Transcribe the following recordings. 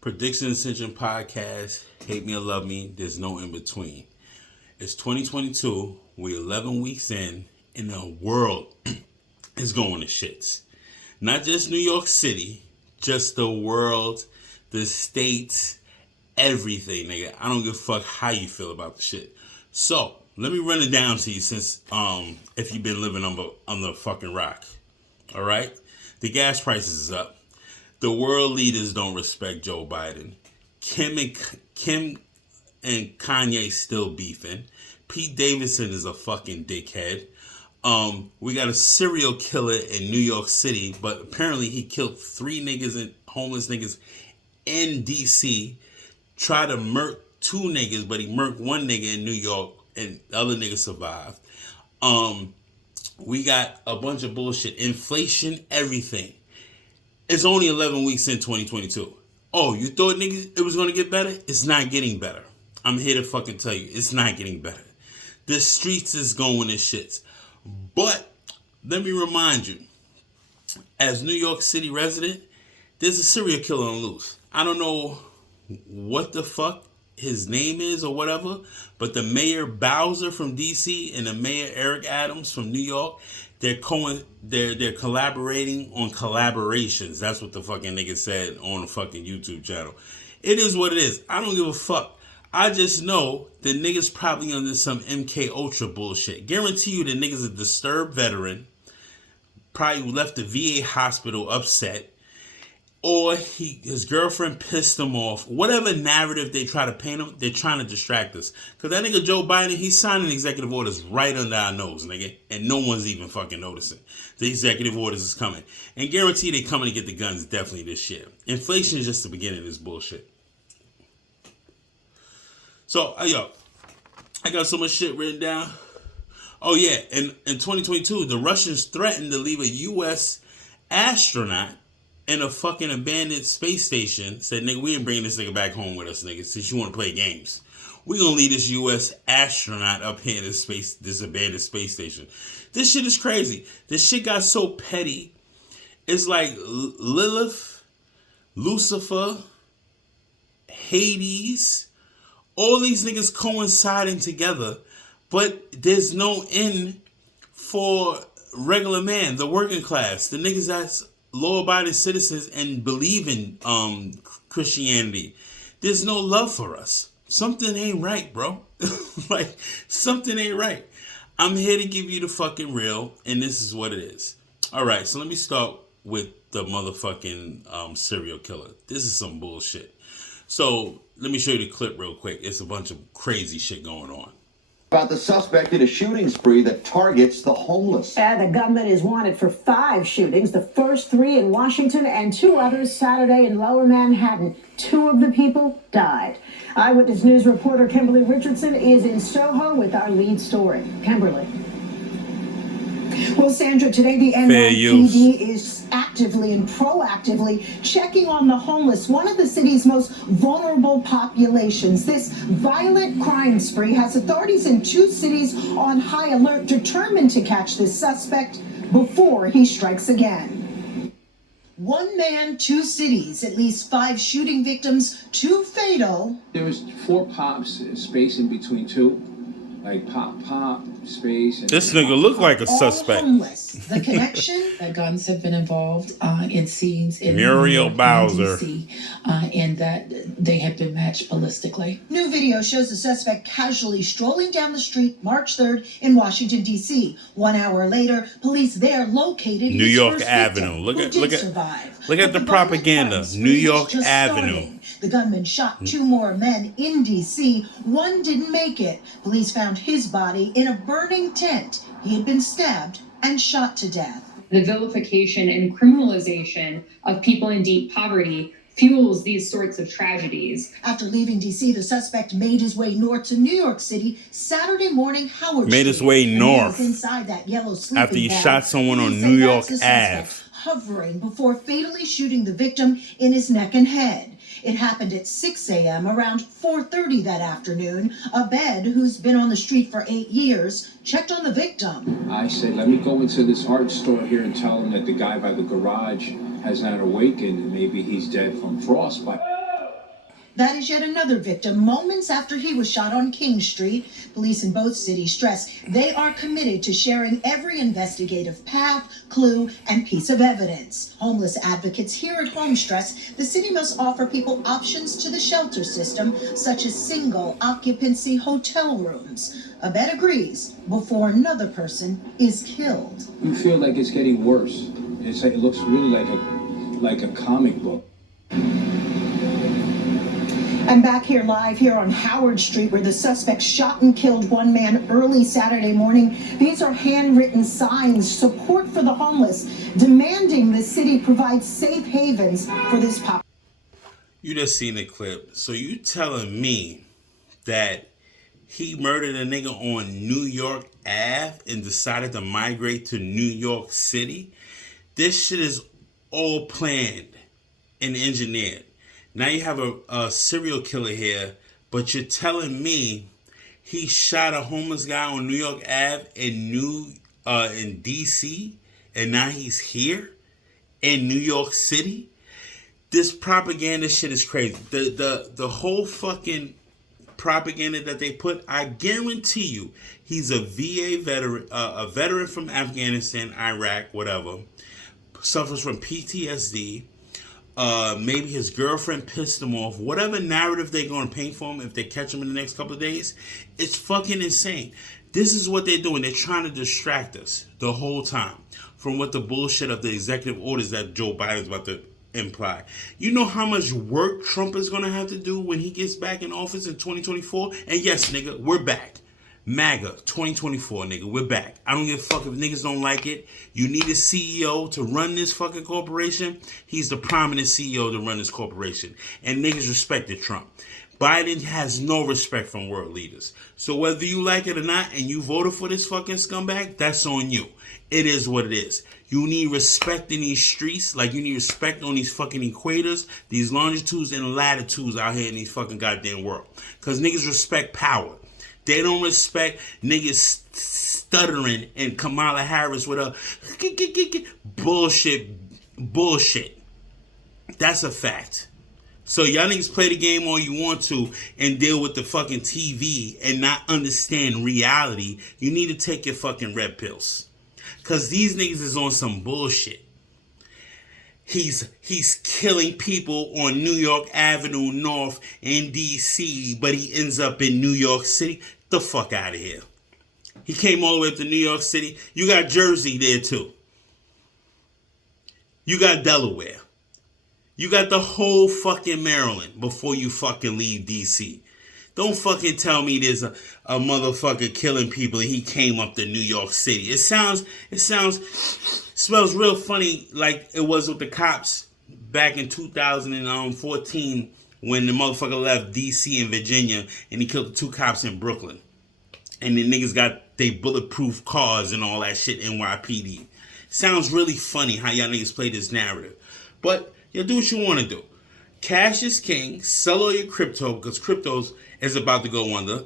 Prediction Ascension Podcast. Hate me or love me. There's no in between. It's 2022. We're 11 weeks in, and the world is going to shits. Not just New York City, just the world, the states, everything, nigga. I don't give a fuck how you feel about the shit. So let me run it down to you since if you've been living on the fucking rock. All right, the gas prices is up. The world leaders don't respect Joe Biden. Kim and Kanye still beefing. Pete Davidson is a fucking dickhead. We got a serial killer in New York City, but apparently he killed 3 niggas and homeless niggas in DC. Tried to murk 2 niggas, but he murked 1 nigga in New York, and the other nigga survived. We got a bunch of bullshit. Inflation, everything. It's only 11 weeks in 2022. Oh, you thought niggas it was going to get better? It's not getting better. I'm here to fucking tell you. It's not getting better. The streets is going to shits. But let me remind you, as New York City resident, there's a serial killer on loose. I don't know what the fuck his name is or whatever, but the Mayor Bowser from DC and the Mayor Eric Adams from New York, they're collaborating on collaborations. That's what the fucking nigga said on the fucking YouTube channel. It is what it is. I don't give a fuck. I just know the niggas probably under some MK Ultra bullshit. Guarantee you the nigga's a disturbed veteran, probably left the VA hospital upset, or his girlfriend pissed him off. Whatever narrative they try to paint him, they're trying to distract us. Because that nigga Joe Biden, he's signing executive orders right under our nose, nigga. And no one's even fucking noticing. The executive orders is coming. And guarantee they coming to get the guns definitely this year. Inflation is just the beginning of this bullshit. So, I got so much shit written down. Oh yeah, in 2022, the Russians threatened to leave a U.S. astronaut in a fucking abandoned space station. Said, nigga, we ain't bringing this nigga back home with us, nigga, since you want to play games. We gonna leave this U.S. astronaut up here in this abandoned space station. This shit is crazy. This shit got so petty. It's like Lilith, Lucifer, Hades, all these niggas coinciding together, but there's no end for regular man, the working class, the niggas that's law-abiding citizens and believe in Christianity. There's no love for us. Something ain't right, bro. Like, something ain't right. I'm here to give you the fucking real, and this is what it is. All right, so let me start with the motherfucking serial killer. This is some bullshit. So let me show you the clip real quick. It's a bunch of crazy shit going on. About the suspect in a shooting spree that targets the homeless. The gunman is wanted for 5 shootings, the first 3 in Washington and 2 others Saturday in Lower Manhattan. 2 of the people died. Eyewitness News reporter Kimberly Richardson is in Soho with our lead story. Kimberly. Well, Sandra, today the NYPD is actively and proactively checking on the homeless, one of the city's most vulnerable populations. This violent crime spree has authorities in 2 cities on high alert, determined to catch this suspect before he strikes again. 1 man, 2 cities, at least 5 shooting victims, 2 fatal. There was 4 pops, space in between 2. Like pop, space. And this nigga look like a suspect. Homeless. The connection? That guns have been involved in scenes in Muriel Bowser, and that they have been matched ballistically. New video shows the suspect casually strolling down the street March 3rd in Washington, D.C. 1 hour later, police there located New his York first Avenue. victim, Look at the propaganda. New York Avenue. The gunman shot 2 more men in D.C. 1 didn't make it. Police found his body in a burning tent. He had been stabbed and shot to death. The vilification and criminalization of people in deep poverty fuels these sorts of tragedies. After leaving D.C., the suspect made his way north to New York City Saturday morning. Howard made his way north inside that yellow sleeping after he bag. shot someone on New York Ave. Hovering before fatally shooting the victim in his neck and head. It happened at 6 a.m. around 4:30 that afternoon. Abed, who's been on the street for 8 years, checked on the victim. I said, let me go into this art store here and tell him that the guy by the garage has not awakened and maybe he's dead from frostbite. That is yet another victim moments after he was shot on King Street. Police in both cities stress they are committed to sharing every investigative path, clue, and piece of evidence. Homeless advocates here at home stress the city must offer people options to the shelter system, such as single occupancy hotel rooms. Abed agrees before another person is killed. You feel like it's getting worse. It looks really like a comic book. And back here live here on Howard Street, where the suspect shot and killed one man early Saturday morning. These are handwritten signs, support for the homeless, demanding the city provide safe havens for this population. You just seen the clip. So you telling me that he murdered a nigga on New York Ave and decided to migrate to New York City? This shit is all planned and engineered. Now you have a serial killer here, but you're telling me he shot a homeless guy on New York Ave in DC, and now he's here in New York City? This propaganda shit is crazy. The whole fucking propaganda that they put, I guarantee you, he's a VA veteran, a veteran from Afghanistan, Iraq, whatever, suffers from PTSD. Maybe his girlfriend pissed him off. Whatever narrative they're going to paint for him if they catch him in the next couple of days, it's fucking insane. This is what they're doing. They're trying to distract us the whole time from what the bullshit of the executive orders that Joe Biden's about to imply. You know how much work Trump is going to have to do when he gets back in office in 2024? And yes, nigga, we're back. MAGA 2024, nigga, we're back. I don't give a fuck if niggas don't like it. You need a CEO to run this fucking corporation. He's the prominent CEO to run this corporation. And niggas respected Trump. Biden has no respect from world leaders. So whether you like it or not and you voted for this fucking scumbag, that's on you. It is what it is. You need respect in these streets, like you need respect on these fucking equators, these longitudes and latitudes out here in these fucking goddamn world. Because niggas respect power. They don't respect niggas stuttering and Kamala Harris with a bullshit. That's a fact. So y'all niggas play the game all you want to and deal with the fucking TV and not understand reality. You need to take your fucking red pills. Cause these niggas is on some bullshit. He's killing people on New York Avenue North in DC, but he ends up in New York City. The fuck out of here. He came all the way up to New York City. You got Jersey there too. You got Delaware. You got the whole fucking Maryland before you fucking leave DC. Don't fucking tell me there's a motherfucker killing people and he came up to New York City. It smells real funny like it was with the cops back in 2014 when the motherfucker left DC and Virginia and he killed the 2 cops in Brooklyn. And the niggas got they bulletproof cars and all that shit, NYPD. Sounds really funny how y'all niggas play this narrative. But y'all do what you want to do. Cash is king. Sell all your crypto because cryptos is about to go under.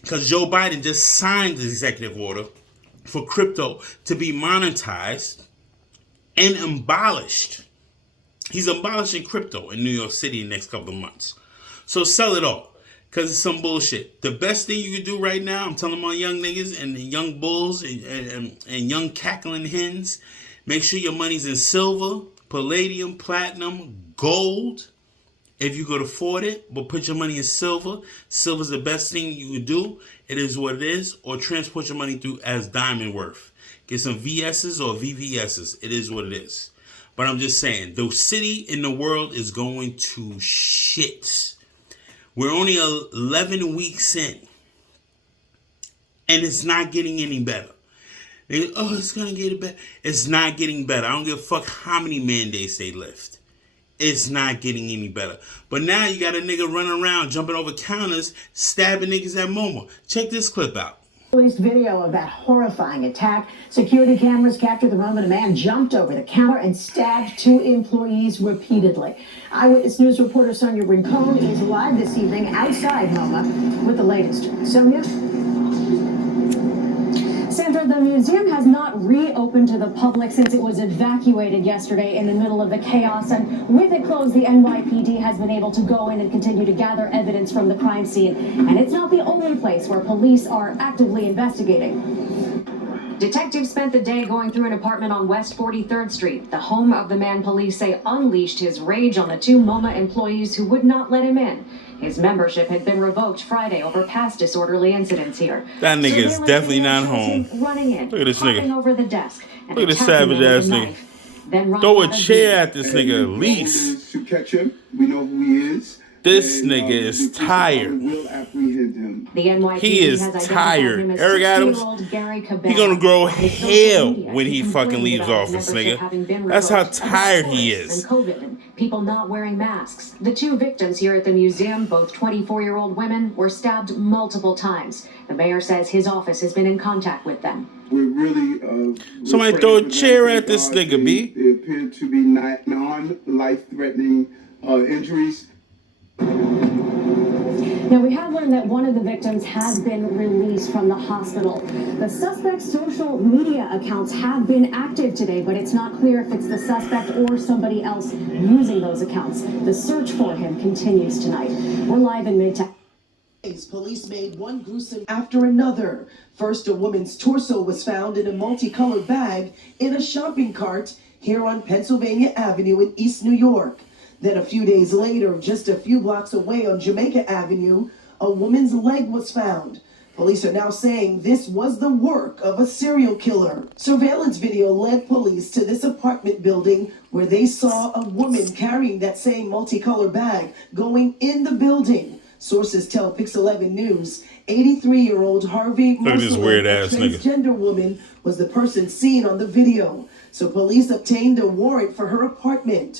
Because Joe Biden just signed the executive order for crypto to be monetized and abolished. He's abolishing crypto in New York City in the next couple of months. So sell it all. Because it's some bullshit. The best thing you can do right now, I'm telling my young niggas and the young bulls and young cackling hens, make sure your money's in silver, palladium, platinum, gold, if you could afford it, but put your money in silver. Silver's the best thing you can do. It is what it is. Or transport your money through as diamond worth. Get some VS's or VVS's. It is what it is. But I'm just saying, the city in the world is going to shit. We're only 11 weeks in. And it's not getting any better. Oh, it's going to get better. It's not getting better. I don't give a fuck how many mandates they lift. It's not getting any better. But now you got a nigga running around, jumping over counters, stabbing niggas at MoMA. Check this clip out. Released video of that horrifying attack. Security cameras captured the moment a man jumped over the counter and stabbed 2 employees repeatedly. Eyewitness News reporter Sonia Rincon is live this evening outside MoMA with the latest. Sonia? Sandra, the museum has not reopened to the public since it was evacuated yesterday in the middle of the chaos. And with it closed, the NYPD has been able to go in and continue to gather evidence from the crime scene. And it's not the only place where police are actively investigating. Detectives spent the day going through an apartment on West 43rd Street, the home of the man police say unleashed his rage on the two MoMA employees who would not let him in. His membership had been revoked Friday over past disorderly incidents here. That nigga is definitely not home. Running in, Look at this nigga. over the desk, and Look at this attacking savage him ass with a nigga. knife. Then running Throw a out of chair the- at this nigga at least. To catch him, we know who he is. This And, nigga is tired. Will apprehend him. The NYPD He is has identified tired. him as Eric Adams, 16-year-old Gary Cabana. He gonna grow On his social hair media, when he fucking complained leaves about office, membership nigga. having been That's how revoked, about tired he tourists is. And COVID and people not wearing masks. The two victims here at the museum, both 24-year-old women, were stabbed multiple times. The mayor says his office has been in contact with them. We're really. Somebody we're throw a praying for chair them. at this Thank nigga, God B. They appear to be non-life-threatening injuries. Now, we have learned that one of the victims has been released from the hospital. The suspect's social media accounts have been active today, but it's not clear if it's the suspect or somebody else using those accounts. The search for him continues tonight. We're live in Midtown. Police made one gruesome after another. First, a woman's torso was found in a multicolored bag in a shopping cart here on Pennsylvania Avenue in East New York. Then a few days later, just a few blocks away on Jamaica Avenue, a woman's leg was found. Police are now saying this was the work of a serial killer. Surveillance video led police to this apartment building where they saw a woman carrying that same multicolored bag going in the building. Sources tell Pix 11 News 83-year-old Harvey Look at this Musselman, weird a ass nigga. transgender woman, was the person seen on the video. So police obtained a warrant for her apartment.